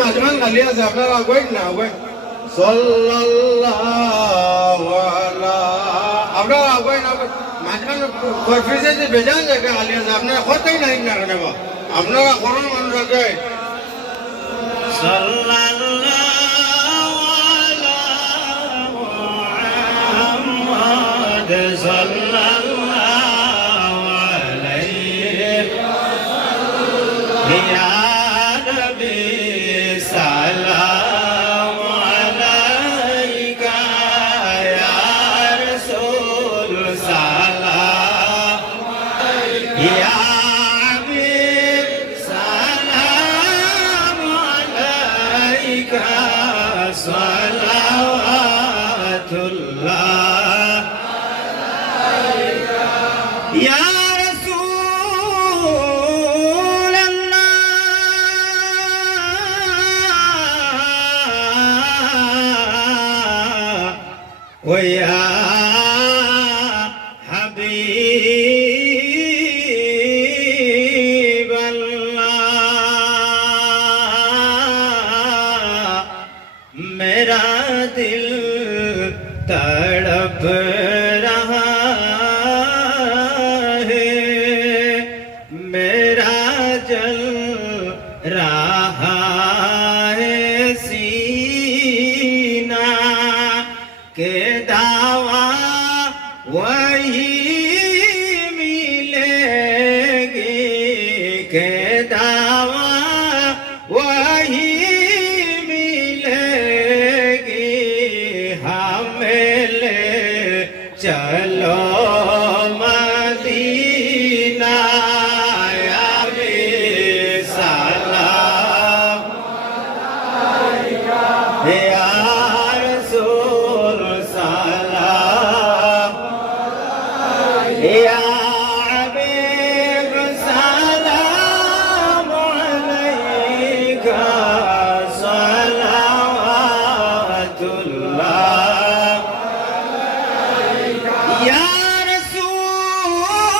মাঝমান খালি আছে আপনারা আগুয়েন না আলা আপনারা আগুয়েন আগুয়েন মাঝমান বেজান জায়গা খালি আছে আপনারা কতই নাই না কেন আপনারা করুন মানুষ صلوات الله يا رسول الله ويا حبيب तड़प रहा है। मेरा जल रहा है सीना के दावा वही मिलेगी। के दावा चलो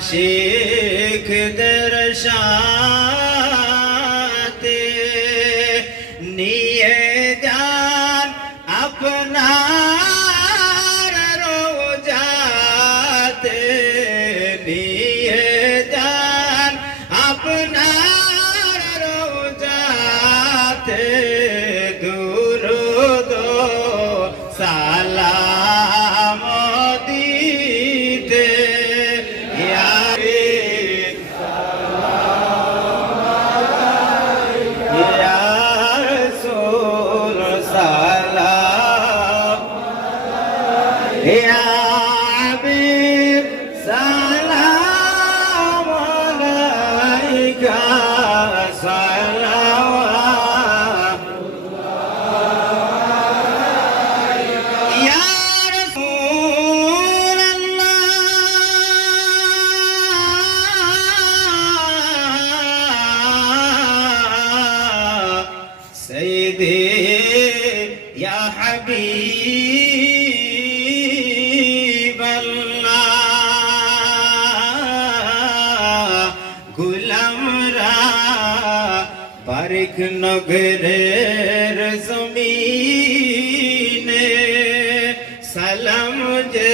શેખ દર્શાતે નિયે જ્ઞાન અપના সাইয়্যিদি ইয়া হাবিব আল্লাহ গুলামরা বারিক নগরের জমিনে সালাম যে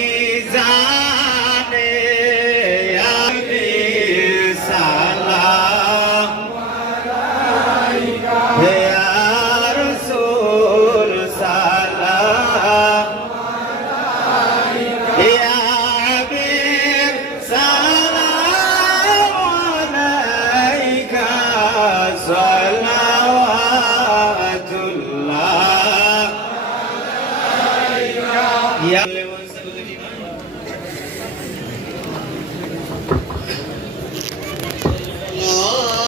yeah.